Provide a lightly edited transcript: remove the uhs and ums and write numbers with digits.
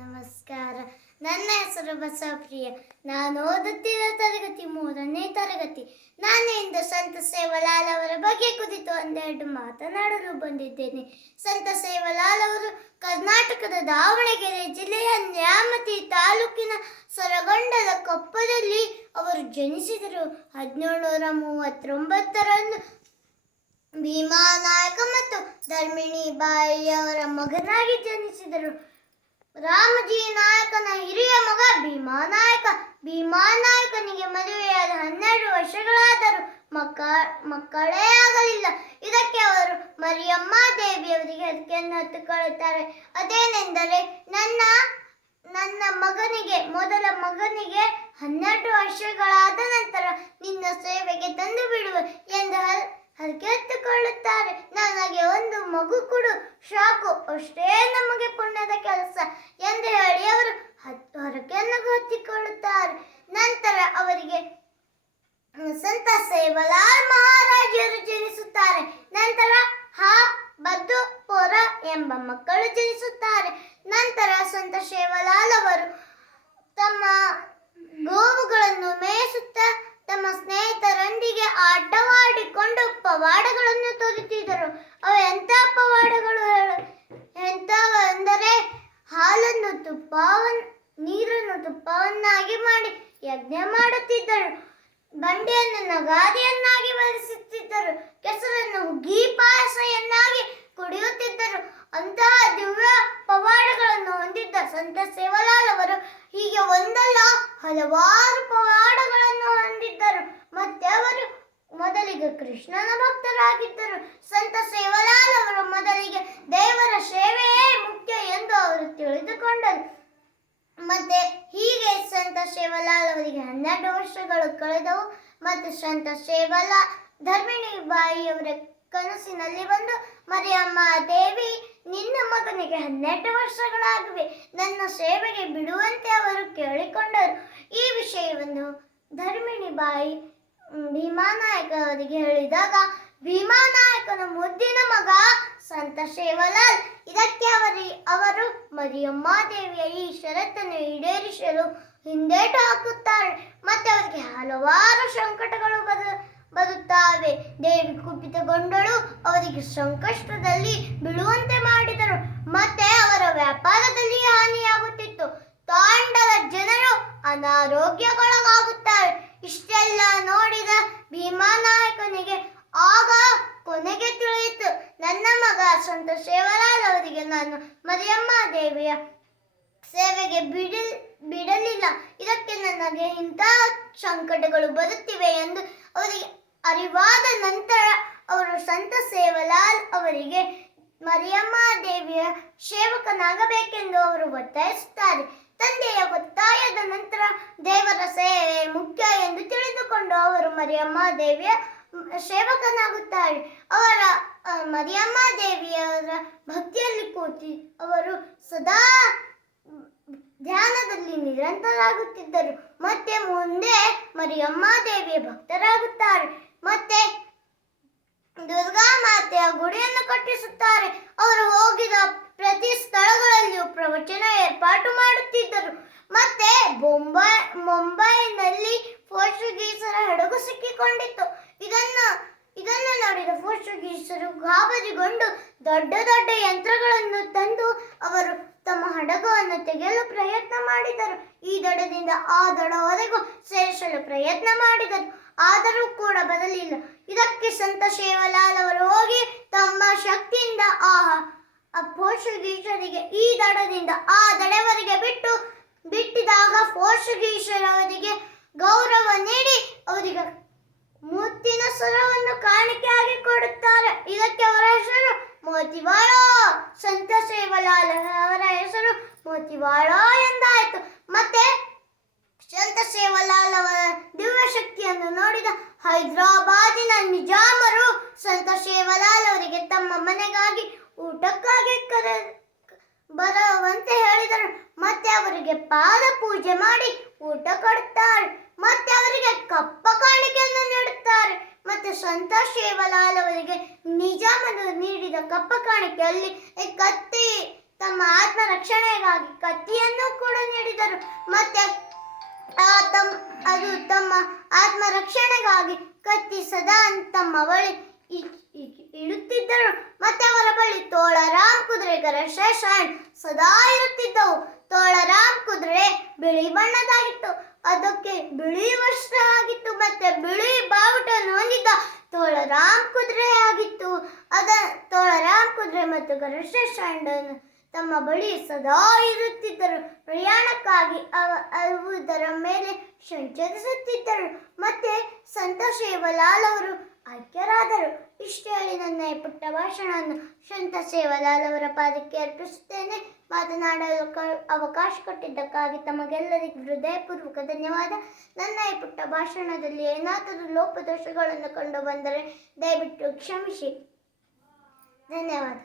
ನಮಸ್ಕಾರ. ನನ್ನ ಹೆಸರು ಬಸವಪ್ರಿಯ. ನಾನು ಓದುತ್ತಿರುವ ತರಗತಿ 3ನೇ ತರಗತಿ. ನಾನು ಇಂದು ಸಂತ ಸೇವಾಲಾಲ್ ಅವರ ಬಗ್ಗೆ ಕುರಿತು ಒಂದೆರಡು ಮಾತನಾಡಲು ಬಂದಿದ್ದೇನೆ. ಸಂತ ಸೇವಾಲಾಲ್ ಅವರು ಕರ್ನಾಟಕದ ದಾವಣಗೆರೆ ಜಿಲ್ಲೆಯ ನ್ಯಾಮತಿ ತಾಲೂಕಿನ ಸರಗೊಂಡದ ಕೊಪ್ಪದಲ್ಲಿ ಅವರು ಜನಿಸಿದರು. 1739ರಂದು ಭೀಮಾನಾಯಕ ಮತ್ತು ಧರ್ಮಿಣಿ ಬಾಯಿಯವರ ಮಗನಾಗಿ ಜನಿಸಿದರು. ರಾಮಜಿ ನಾಯಕನ ಹಿರಿಯ ಮಗ ಭೀಮಾನಾಯಕನಿಗೆ ಮದುವೆಯಾದ 12 ವರ್ಷಗಳಾದರೂ ಮಕ್ಕಳೇ ಆಗಲಿಲ್ಲ. ಇದಕ್ಕೆ ಅವರು ಮರಿಯಮ್ಮ ದೇವಿಯವರಿಗೆ ಹರಕೆಯನ್ನು ಹೊತ್ತುಕೊಳ್ಳುತ್ತಾರೆ. ಅದೇನೆಂದರೆ, ಮೊದಲ ಮಗನಿಗೆ 12 ವರ್ಷಗಳಾದ ನಂತರ ನಿನ್ನ ಸೇವೆಗೆ ತಂದು ಬಿಡುವೆ ಎಂದು ಹರಕೆ ಹೊತ್ತುಕೊಳ್ಳುತ್ತಾರೆ. ನನಗೆ ಒಂದು ಮಗು ಕೊಡು ಸಾಕು, ಅಷ್ಟೇ ನಮಗೆ ಪುಣ್ಯದ ಕೆಲಸ ಎಂದು ಹೇಳಿ ಅವರು ಹರಕೆಯನ್ನು ಹೊತ್ತಿಕೊಳ್ಳುತ್ತಾರೆ. ನಂತರ ಅವರಿಗೆ ಸಂತ ಸೇವಾಲಾಲ್ ಮಹಾರಾಜರು ಜನಿಸುತ್ತಾರೆ. ನಂತರ ಬದ್ದು ಪೋರ ಎಂಬ ಮಕ್ಕಳು ಜನಿಸುತ್ತಾರೆ. ನಂತರ ಸಂತ ಸೇವಾಲಾಲ್ ಅವರು ತಮ್ಮ ಗೋವುಗಳನ್ನು ಮೇಯಿಸುತ್ತಾ ತಮ್ಮ ಸ್ನೇಹಿತರೊಂದಿಗೆ ಆಟವಾಡಿಕೊಂಡು ಪವಾಡಗಳನ್ನು ತೋರುತ್ತಿದ್ದರು. ಅವು ಎಂಥ ಪವಾಡಗಳು ಎಂದರೆ, ನೀರನ್ನು ತುಪ್ಪವನ್ನಾಗಿ ಮಾಡಿ ಯಜ್ಞ ಮಾಡುತ್ತಿದ್ದರು. ಬಂಡೆಯನ್ನು ನಗಾದಿಯನ್ನಾಗಿ ಬಳಸುತ್ತಿದ್ದರು. ಕೆಸರನ್ನು ಹುಗ್ಗಿ ಪಾಯಸವನ್ನಾಗಿ ಕುಡಿಯುತ್ತಿದ್ದರು. ಅಂತಹ ದಿವ್ಯ ಪವಾಡಗಳನ್ನು ಹೊಂದಿದ್ದ ಸಂತ ಸೇವಾಲಾಲ್ ಅವರು ಹೀಗೆ ಒಂದಲ್ಲ ಹಲವಾರು ಪವಾಡಗಳನ್ನು ಹೊಂದಿದ್ದರು. ಮತ್ತೆ ಅವರು ಮೊದಲಿಗೆ ಕೃಷ್ಣನ ಭಕ್ತರಾಗಿದ್ದರು. ಸಂತ ಸೇವಾಲಾಲ್ ಅವರು ಮೊದಲಿಗೆ ದೇವರ ಸೇವೆಯೇ ಮುಖ್ಯ ಎಂದು ಅವರು ತಿಳಿದುಕೊಂಡರು. ಮತ್ತೆ ಹೀಗೆ ಸಂತ ಸೇವಾಲಾಲ್ ಅವರಿಗೆ 12 ವರ್ಷಗಳು ಕಳೆದವು. ಮತ್ತು ಸಂತ ಸೇವಾಲಾಲ್ ಧರ್ಮಿಣಿ ಬಾಯಿಯವರ ಕನಸಿನಲ್ಲಿ ಬಂದು, ಮರಿಯಮ್ಮ ದೇವಿ, ನಿನ್ನ ಮಗನಿಗೆ 12 ವರ್ಷಗಳಾಗಿವೆ, ನನ್ನ ಸೇವೆಗೆ ಬಿಡುವಂತೆ ಅವರು ಕೇಳಿಕೊಂಡರು. ಈ ವಿಷಯವನ್ನು ಧರ್ಮಿಣಿ ಬಾಯಿ ಭೀಮಾನಾಯಕ ಅವರಿಗೆ ಹೇಳಿದಾಗ, ಭೀಮಾನಾಯಕನ ಮುದ್ದಿನ ಮಗ ಸಂತ ಸೇವಾಲಾಲ್ ಇದಕ್ಕೆ ಅವರು ಮರಿಯಮ್ಮ ದೇವಿಯ ಈ ಷರತ್ತನ್ನು ಈಡೇರಿಸಲು ಹಿಂದೇಟು ಹಾಕುತ್ತಾರೆ. ಮತ್ತೆ ಅವರಿಗೆ ಹಲವಾರು ಸಂಕಟಗಳು ಬರುತ್ತವೆ. ದೇವಿ ಕುಪಿತಗೊಂಡಳು, ಅವರಿಗೆ ಸಂಕಷ್ಟದಲ್ಲಿ ಬೀಳುವಂತೆ ಮಾಡಿದರು. ಮತ್ತೆ ಅವರ ವ್ಯಾಪಾರದಲ್ಲಿ ಹಾನಿಯಾಗುತ್ತಿತ್ತು. ತಾಂಡದ ಜನರು ಅನಾರೋಗ್ಯಕ್ಕೊಳಗಾಗುತ್ತಾರೆ. ಇಷ್ಟೆಲ್ಲ ನೋಡಿದ ಭೀಮಾನಾಯಕನಿಗೆ ಆಗ ಕೊನೆಗೆ ತಿಳಿಯಿತು, ನನ್ನ ಮಗ ಸಂತ ಸೇವಾಲಾಲ್ ಅವರಿಗೆ ನಾನು ಮರಿಯಮ್ಮ ದೇವಿಯ ಸೇವೆಗೆ ಬಿಡಲಿಲ್ಲ, ಇದಕ್ಕೆ ನನಗೆ ಇಂಥ ಸಂಕಟಗಳು ಬರುತ್ತಿವೆ ಎಂದು ಅವರಿಗೆ ಅರಿವಾದ ನಂತರ ಅವರು ಸಂತ ಸೇವಾಲಾಲ್ ಅವರಿಗೆ ಮರಿಯಮ್ಮ ದೇವಿಯ ಸೇವಕನಾಗಬೇಕೆಂದು ಅವರು ಒತ್ತಾಯಿಸುತ್ತಾರೆ. ತಂದೆಯ ಒತ್ತಾಯದ ನಂತರ ದೇವರ ಸೇವೆ ಮುಖ್ಯ ಎಂದು ತಿಳಿದುಕೊಂಡು ಅವರು ಮರಿಯಮ್ಮ ದೇವಿಯ ಸೇವಕನಾಗುತ್ತಾರೆ. ಅವರ ಮರಿಯಮ್ಮ ದೇವಿಯವರ ಭಕ್ತಿಯಲ್ಲಿ ಕೂತಿ ಅವರು ಸದಾ ಧ್ಯಾನದಲ್ಲಿ ನಿರಂತರಾಗುತ್ತಿದ್ದರು. ಮತ್ತೆ ಮುಂದೆ ಮರಿಯಮ್ಮ ದೇವಿಯ ಭಕ್ತರಾಗುತ್ತಾರೆ. ಮತ್ತೆ ದುರ್ಗಾ ಮಾತೆಯ ಗುಡಿಯನ್ನು ಕಟ್ಟಿಸುತ್ತಾರೆ. ಅವರು ಹೋಗಿದ ಪ್ರತಿ ಸ್ಥಳಗಳಲ್ಲಿಯೂ ಪ್ರವಚನ ಏರ್ಪಾಟು ಮಾಡುತ್ತಿದ್ದರು. ಮತ್ತೆ ಮುಂಬೈನಲ್ಲಿ ಪೋರ್ಚುಗೀಸರ ಹಡಗು ಸಿಕ್ಕಿಕೊಂಡಿತ್ತು. ಇದನ್ನು ನೋಡಿದ ಪೋರ್ಚುಗೀಸರು ಗಾಬರಿಗೊಂಡು ದೊಡ್ಡ ದೊಡ್ಡ ಯಂತ್ರಗಳನ್ನು ತಂದು ಅವರು ತಮ್ಮ ಹಡಗನ್ನು ತೆಗೆಯಲು ಪ್ರಯತ್ನ ಮಾಡಿದರು. ಈ ದಡದಿಂದ ಆ ದಡವರೆಗೂ ಸೇರಿಸಲು ಪ್ರಯತ್ನ ಮಾಡಿದರು, ಆದರೂ ಕೂಡ ಬರಲಿಲ್ಲ. ಇದಕ್ಕೆ ಸಂತ ಸೇವಾಲಾಲ್ ಅವರು ಹೋಗಿ ತಮ್ಮ ಶಕ್ತಿಯಿಂದ ಆ ಪೋರ್ಚುಗೀಸರಿಗೆ ಈ ದಡದಿಂದ ಆ ದಡವರೆಗೆ ಬಿಟ್ಟಿದಾಗ ಪೋರ್ಚುಗೀಸರವರಿಗೆ ಗೌರವ ನೀಡಿ ಅವರಿಗೆ ಮುತ್ತಿನ ಸರವನ್ನು ಕಾಣಿಕೆಯಾಗಿ ಕೊಡುತ್ತಾರೆ. ಇದಕ್ಕೆ ಅವರ ಹೆಸರು ಮೋತಿವಾಳ. ಸಂತ ಸೇವಾಲಾಲ್ ಅವರ ಹೆಸರು ಮೋತಿವಾಳ ಎಂದಾಯಿತು. ಮತ್ತೆ ಸಂತ ಸೇವಾಲಾಲ್ ಅವರ ದಿವ್ಯ ಶಕ್ತಿಯನ್ನು ನೋಡಿದ ಹೈದರಾಬಾದಿನ ನಿಜಾಮರು ಸಂತ ಸೇವಾಲಾಲ್ ಅವರಿಗೆ ತಮ್ಮ ಮನೆಗಾಗಿ ಊಟಕ್ಕಾಗಿ ಬರುವಂತೆ ಹೇಳಿದರು. ಮತ್ತೆ ಅವರಿಗೆ ಪಾದ ಪೂಜೆ ಮಾಡಿ ಊಟ ಕೊಡುತ್ತಾರೆ. ಮತ್ತೆ ಅವರಿಗೆ ಕಪ್ಪ ಕಾಣಿಕೆಯನ್ನು ನೀಡುತ್ತಾರೆ. ಮತ್ತೆ ಸಂತ ಸೇವಾಲಾಲ್ ಅವರಿಗೆ ನಿಜಾಮನು ನೀಡಿದ ಕಪ್ಪ ಕಾಣಿಕೆಯಲ್ಲಿ ಕತ್ತಿ ತಮ್ಮ ಆತ್ಮ ರಕ್ಷಣೆಗಾಗಿ ಕತ್ತಿಯನ್ನು ಕೂಡ ನೀಡಿದರು. ಮತ್ತೆ ಅದು ತಮ್ಮ ಆತ್ಮ ರಕ್ಷಣೆಗಾಗಿ ಕತ್ತಿ ಸದಾ ತಮ್ಮ ಬಳಿ ಇಡುತ್ತಿದ್ದರು. ಮತ್ತೆ ಅವರ ಬಳಿ ತೋಳರಾಮ್ ಕುದುರೆಗಳ ಶೇಷಾಂಡ್ ಸದಾ ಇರುತ್ತಿದ್ದವು. ತೋಳರಾಮ್ ಕುದುರೆ ಬಿಳಿ ಬಣ್ಣದಾಗಿತ್ತು, ಅದಕ್ಕೆ ಬಿಳಿ ವಸ್ತ್ರ ಆಗಿತ್ತು, ಮತ್ತೆ ಬಿಳಿ ಬಾವುಟವನ್ನು ಹೊಂದಿದ್ದ ತೋಳರಾಮ್ ಕುದುರೆ ಆಗಿತ್ತು. ತೋಳರಾಮ್ ಕುದುರೆ ಮತ್ತು ಗರುಡಶೇಷಾಂಡ್ ತಮ್ಮ ಬಳಿ ಸದಾ ಇರುತ್ತಿದ್ದರು. ಪ್ರಯಾಣಕ್ಕಾಗಿ ಅವುದರ ಮೇಲೆ ಸಂಚರಿಸುತ್ತಿದ್ದರು. ಮತ್ತೆ ಸಂತ ಸೇವಲಾಲ್ ಅವರು ಆಯ್ಕೆರಾದರು. ಇಷ್ಟು ಹೇಳಿ ನನ್ನ ಈ ಪುಟ್ಟ ಭಾಷಣವನ್ನು ಸಂತ ಸೇವಲಾಲ್ ಅವರ ಪಾದಕ್ಕೆ ಅರ್ಪಿಸುತ್ತೇನೆ. ಮಾತನಾಡಲು ಅವಕಾಶ ಕೊಟ್ಟಿದ್ದಕ್ಕಾಗಿ ತಮಗೆಲ್ಲರಿಗೂ ಹೃದಯಪೂರ್ವಕ ಧನ್ಯವಾದ. ನನ್ನ ಈ ಪುಟ್ಟ ಭಾಷಣದಲ್ಲಿ ಏನಾದರೂ ಲೋಪದೋಷಗಳನ್ನು ಕಂಡು ಬಂದರೆ ದಯವಿಟ್ಟು ಕ್ಷಮಿಸಿ. ಧನ್ಯವಾದ.